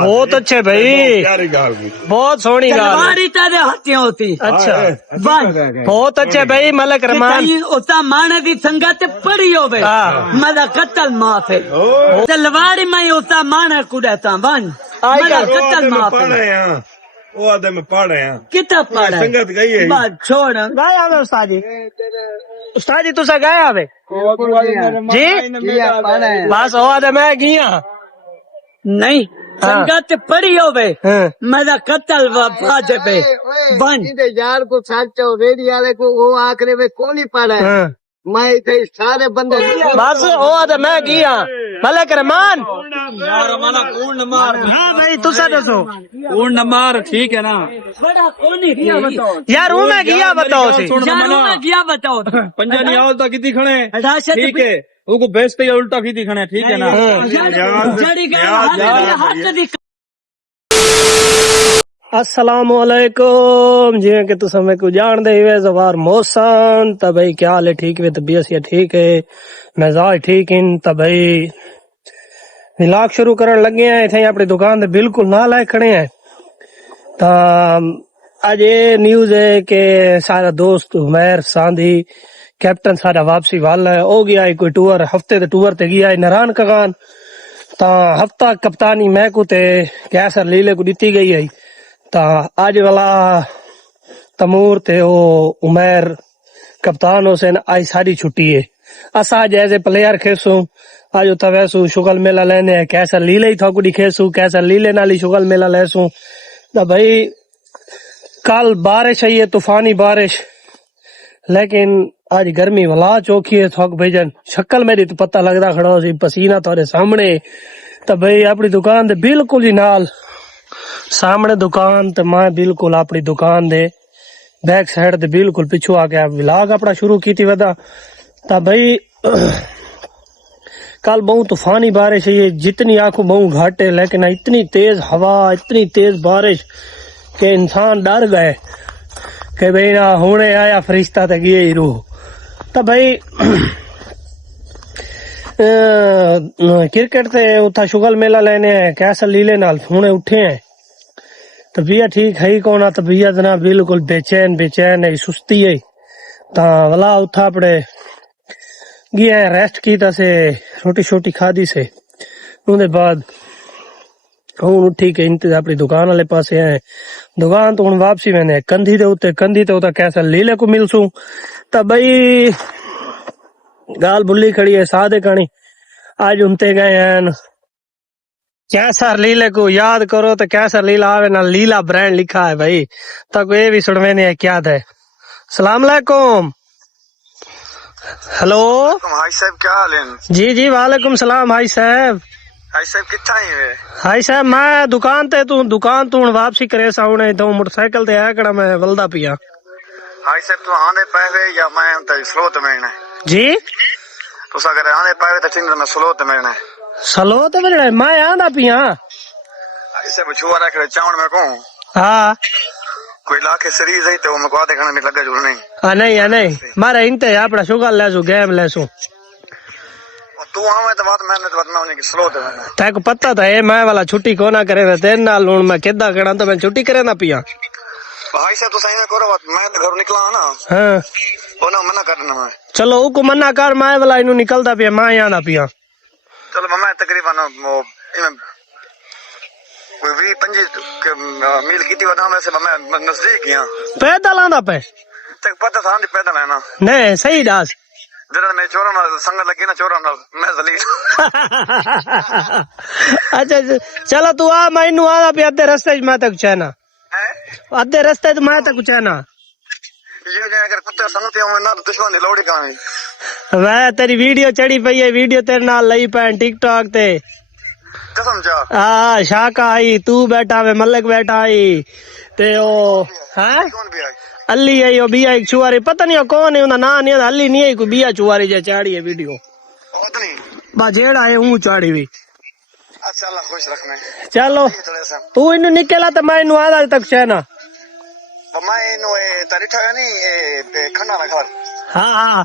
بہت اچھے بھائی، بہت سونی گال، اچھا بہت اچھے بھائی. ملک رحمان مانے دی سنگت پڑی ہوے مدا قتل معاف ہے تلواری میں ہوتا مانا کڑتا بن مدا قتل معاف ہے. وہ آدھے میں پڑھ رہے ہیں کتاب پڑھا سنگت گئی ہے بات چھوڑ گائے آوے استاد جی، استاد جی تسا گائے آوے جی بس وہ آدھے میں گیا نہیں سنگت پڑی ہوے مدا قتل واجب ہے بن یار کو سچ ریڈی والے کو وہ آخری میں کون ہی پڑا ہے میں سارے بندے بس وہ آدھے میں گیا. ملک رحمان ہاں بھائی تسا دسو کون نمار ٹھیک ہے نا یار ہوں میں گیا بتاؤ سی گیا بتاؤ پنجا نہیں آولتا کتی کھڑے ٹھیک ہے وہ کو بیچتے یا الٹا کتی کھڑے ٹھیک ہے نا. السلام علیکم. جی کہ تسا میں کو جان دے ہوئے زوار موسن تا بھائی کیا حال ہے؟ ٹھیک ہے طبیعت سی ٹھیک ہے مزاج ٹھیک ان تا بھائی ولاگ شروع کرن لگے ہیں اتھے اپنی دکان دے بالکل نہ لائے کھڑے ہیں. تا اج یہ نیوز ہے کہ سارا دوست عمیر ساندھی کیپٹن سارا واپسی والا ہے. ہو گیا ہے کوئی ٹور ہفتے دے ٹور تے گیا ہے نران کغان تا ہفتہ کپتانی میں کو تے کیسر لیلے کو دتی گئی ہے. تا اج والا تمور تے او عمیر کپتان حسین آج ساری چھٹی ہے. اسا اج ایز اے پلیئر کھیسوں آج اتھا ویسو شغل میلہ لینے کیسر لیلے ہی تھا کڑی کھیسوں کیسر لیلے نالی شغل میلہ لیسوں. تا بھائی کل بارش ہے یہ طوفانی بارش لیکن آج گرمی ولا چوکھی ہے تھوک بھائی جان شکل میری تو پتہ لگدا کھڑا ہو سی پسینہ تھوڑے سامنے. تا بھائی اپنی دکان دے بالکل ہی نال سامنے دکان تے میں بالکل اپنی دکان دے بیک سائڈ دے بالکل پیچھو آ کے ولاگ اپنا شروع کیتی ودا. تا بھائی کل بہت طوفانی بارش ہے جتنی آنکھوں بہت گھٹ ہے لیکن اتنی تیز ہوا اتنی تیز بارش کہ انسان ڈر گئے کہ بھئی نہ ہونے آیا فرشتہ تے گئے ہی روح. تا بھائی کرکٹ تے اتھا شغل میلہ لینے کیسر لیلے نال ہونے اٹھے ہیں. طبیعت ٹھیک ہے ہی کونا طبیعت نا بالکل بے چین ہے سستی ہے. تا ولا اتھا اپنے گیا ریسٹ کیتا سے روٹی شوٹی کھادی سے اون دے بعد ہوں اٹھی کے انتظار اپنی دکان والے پاسے آئے. دکان تو ہوں واپسی میں نے کندھی تے ہوتا کیسا لیلے کو ملسوں. تا بھائی گال بلی کھڑی ہے سادے کانی آج انتے گئے ہیں کیسر لیلے کو یاد کرو تو کیسر لیلا آوے نا لیلا برانڈ لکھا ہے بھائی. تک یہ بھی سنوے نے کیا ہے. السلام علیکم. ہلو حاج صاحب کیا حال ہے؟ جی وعلیکم السلام حاج صاحب. حاج صاحب کتنا ہی ہے؟ حاج صاحب میں دکان تے دکان تو واپسی کرے سا ہوں تو موٹر سائیکل تے آیا کڑا میں ولدا پیا. حاج صاحب تو آنے پہلے یا میں تے سلو تے ملنا جی تو اگر آنے پہلے تے ٹھیک میں سلو تے ملنا سلو تے ملنا میں آندا پیا. حاج صاحب چھوڑا رکھ چاون میں کو ہاں کوئی علاقے سریز ہے تو میں کو آدھے گھنٹے لگا جو نہیں نہیں مارا انتے اپنا شغل لیسو گیم لیسو تو آویں تو بات میں نے تو بات میں سلو تے ملنا تے کو پتہ تھا اے میں والا چھٹی کونا کرے نا تین نال ہن میں کدا کڑا تو میں چھٹی کرے نہ پیا. حاج صاحب تو صحیح نہ کرو میں تے گھر نکلا نا ہاں انہاں منع کرنا میں چلو او کو منع کر میں والا اینو نکلدا پیا میں آندا پیا. چلو میں تقریباً کوئی 20-25 میل کی ودا ویسے میں نزدیک ہی ہاں پیدل آندا پے تے پتہ تھا نہیں پیدل ہے نا نہیں صحیح داس جڑا میں چوراں نال سنگ لگی نا چوراں نال میں ذلیل اچھا چلو تو آ مینوں آ پیا ادھے رستے میں تک چینا ادھے رستے تو میں تک چینا یہ اگر کتے سنگ تے ہوں نا دشمن دی لوڑی کہانی میں تیری ویڈیو چڑھی پئی ہے ویڈیو تیرے نال لئی پین ٹک ٹاک تے قسم جا ہاں شاکا آئی تو بیٹھا وے ملک بیٹھا آئی تے او ہاں کون بھی آئی علی آئی او بیا ایک چواری پتہ نہیں کون ہے انہاں نا نہیں علی نہیں ہے کوئی بیا چواری جے چاڑی ہے ویڈیو اتنی با جیڑا ہے اون چاڑی وی. اچھا اللہ خوش رکھنے چلو تو اینو نکلا تے میں اینو آدھا تک چینا میں اینو تاریخ ہے نہیں کھنڈا نا گھر ہاں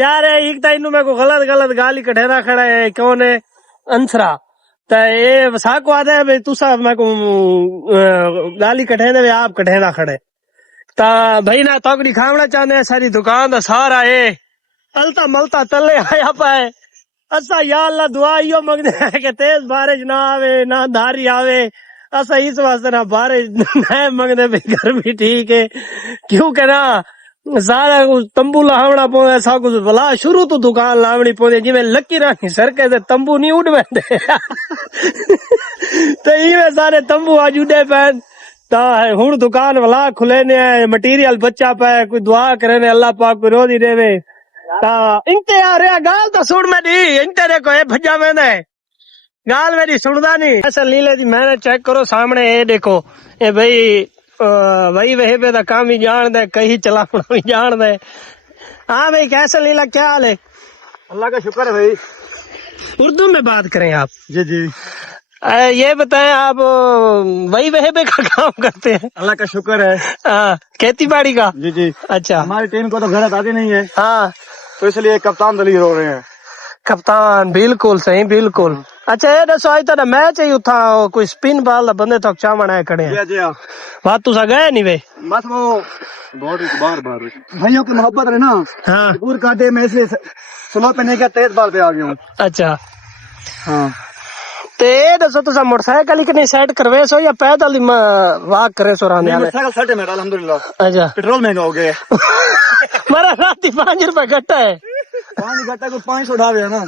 یار ایک تو انو میں کو غلط غلط گالی کٹھیرا کھڑا ہے کون ہے انسرا تے اے وساکو آدھے ہے تسا میں کو گالی کٹھینے آپ کٹھینا کھڑے تا بھائی نہ توکڑی کھاونا چاہنے ہیں ساری دکان دا سارا اے التا ملتا تلے آیا پائے اسا یا اللہ دعا ایو منگنے ہیں کہ تیز بارش نہ آوے نہ دھاری آوے اسا اس واسطے نہ بارش نہ منگنے بھی گرمی ٹھیک ہے کیونکہ نا سارا کچھ تمبو لاونا پوندے سا کچھ بلا شروع تو دکان لاونی پوندے جی میں لکی رانی سرکے تے تمبو نہیں اڑ ویندے تے ایویں سارے تمبو اج اڈے پین تا ہن دکان ولا کھلے نے مٹیریل بچا پے کوئی دعا کرے نے اللہ پاک کو روزی دے تا انتے آ رہا گال تو سن میں دی انتے دیکھو اے بھجا ویندا ہے گال میری سندا نہیں ایسا لیلے دی میں نے چیک کرو سامنے اے دیکھو اے بھائی وہی وہی پہ دا کام ہی جان دے کہیں چلانا بھی جان دے ہاں بھائی کیسا لیلا کیا حال ہے اللہ کا شکر ہے بھائی. اردو میں بات کریں آپ جی جی یہ بتائیں آپ وہی وہی پہ کا کام کرتے ہیں اللہ کا شکر ہے. ہاں کھیتی باڑی کا جی جی اچھا ہماری ٹیم کو تو گھر آتی نہیں ہے ہاں تو اس لیے کپتان دلیل ہو رہے ہیں. کپتان بالکل صحیح بالکل اچھا یہ دسو آج تا میچ ہی اتھا کوئی سپن بال دا بندے تک چاون آئے کھڑے ہیں جی ہاں بات تسا گئے نہیں وے بس وہ بار بار بھائیوں کی محبت ہے نا ہاں پور کاٹے میں اس لیے سلو پہ نہیں کیا تیز بال پہ آ گیا ہوں. اچھا ہاں تے یہ دسو تسا موٹر سائیکل ہی کنی سیٹ کروے سو یا پیدل واک کرے سو رانے والے موٹر سائیکل سیٹ ہے میرا الحمدللہ. اچھا پیٹرول مہنگا ہو گیا میرا راتی 5 روپے گھٹا ہے پانی گھٹا کو 500 اٹھا گیا نا.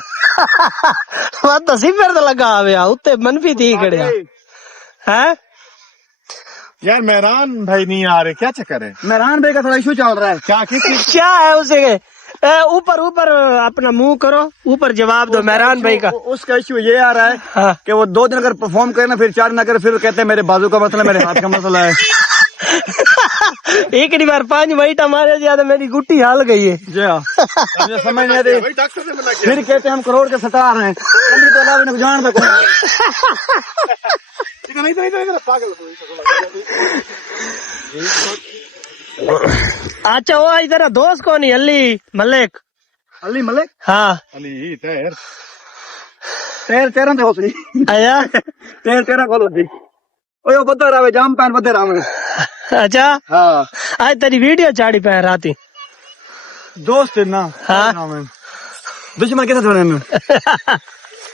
بات تو صفر تے لگا آویا اتنے منفی تھی کھڑیا ہے یار مہران بھائی نہیں آ رہے کیا چکر ہے. مہران بھائی کا تھوڑا ایشو چل رہا ہے. کیا ہے اسے اوپر اوپر اپنا منہ کرو اوپر جواب دو مہران بھائی کا اس کا ایشو یہ آ رہا ہے ہاں کہ وہ 2 دن اگر پرفارم کرے نا پھر 4 نہ کرے پھر کہتے ہیں میرے بازو کا مسئلہ میرے ہاتھ کا مسئلہ ہے. ایک بار 5 وائٹ ہمارے زیادہ میری گٹی ہال گئی ہے. جی ہاں مجھے سمجھ نہیں آتی پھر کہتے ہیں ہم کروڑ کے سٹار ہیں کبھی تو اللہ نے جان تک اچھا وہ ادھر دوست کون ہے علی ملک علی ملک ہاں علی تیر 13 ہوتی آیا 13 کول ہوتی وہ بدھا رہے جام پین بدھے رہے. اچھا ہاں آج تیری ویڈیو چاڑی پہ راتی دوست نا ہاں دشمن کیسے تھوڑے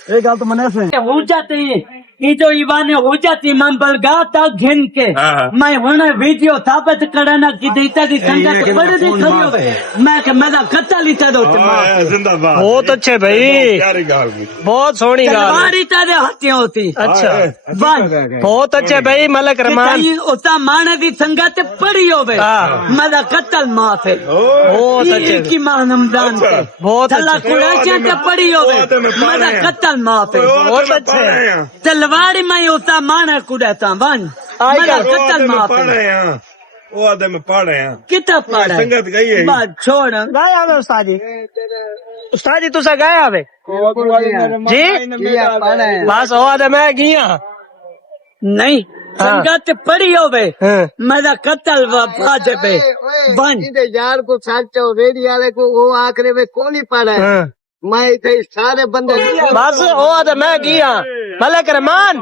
ایک گل تو منے سے ہو جاتی یہ جو ایوانے ہو جاتی من بلگا تا گھن کے میں ہونا ویڈیو ثابت کرنا کی دیتا دی سنگت بڑے دی کھڑی ہوئے میں کہ میرا کتا لیتا دو بہت اچھے بھائی بہت سونی گال تلواری تیرے ہاتھیں ہوتی اچھا بس بہت اچھے بھائی ملک رحمان اتا مانے دی سنگت پڑی ہوئے میرا قتل معاف ہے بہت اچھے کی مانمدان تے بہت تھلا اچھے قریشیں تے پڑی ہوئے میرا قتل معاف ہے بہت اچھے تلواری میں اتا مانے کڑتا بن میرا قتل معاف ہے وہ آدھے میں پڑھ رہے ہیں کتاب پڑھا ہے سنگت گئی ہے بات چھوڑ گئے آوے استاد جی استاد جی تسا گئے آوے جی بس وہ آدھے میں گیا نہیں سنگت پڑی ہوئے میرا قتل واجب ہے بن یار کو سچو ریڈی والے کو وہ آخری میں کون ہی پڑا ہے میں اتنے سارے بندے بس وہ آدھے میں گیا ملک رحمان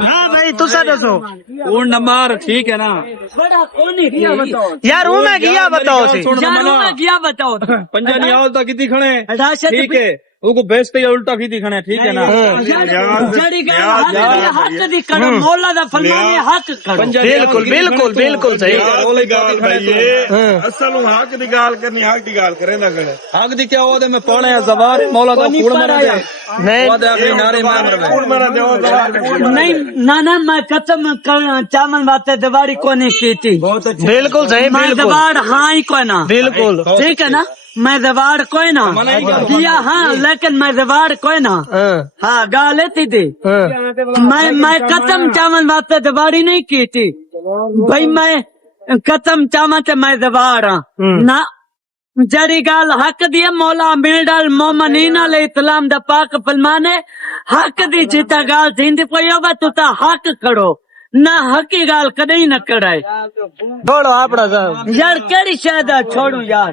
ہاں بھائی تسا دسو پورن مار ٹھیک ہے نا بڑا کونی کیا بتاؤ یار ہوں میں گیا بتاؤ سی جانو میں گیا بتاؤ پنجانی آوتا کتی کھڑے راشد ٹھیک ہے وہ کو بیچتے یا الٹا کیتی کھڑے ٹھیک ہے نا جڑی گل حق دی کرو مولا دا فرمان حق کرو بالکل بالکل بالکل صحیح اصل حق دی گال کرنی حق دی گال کرے نہ کرے حق دی کیا ہوا دے میں پڑھے ہیں زبار مولا دا پھوڑ مرا دے نہیں وہ دے اپنی نعرے مار نہیں نانا میں ختم چاول واسطے دیواری کو نہیں کی تھی بالکل صحیح میں بالکل دیوار ہاں ہی کوئی نہ بالکل ٹھیک ہے نا میں دیوار کوئی نہ کیا ہاں لیکن میں دیوار کوئی نہ ہاں گا لیتی تھی میں ختم چاول واسطے دیواری نہیں کی تھی بھائی میں ختم چاول تے میں دیوار ہاں نہ جڑی گال حق دی مولا امیر المومنین علیہ السلام دا پاک فرمانے حق دی جتا گال تھیندی پئی ہوے تو تا حق کرو نہ حقی گال کدی نہ کڑائے چھوڑو اپنا صاحب یار کیڑی شاید چھوڑو یار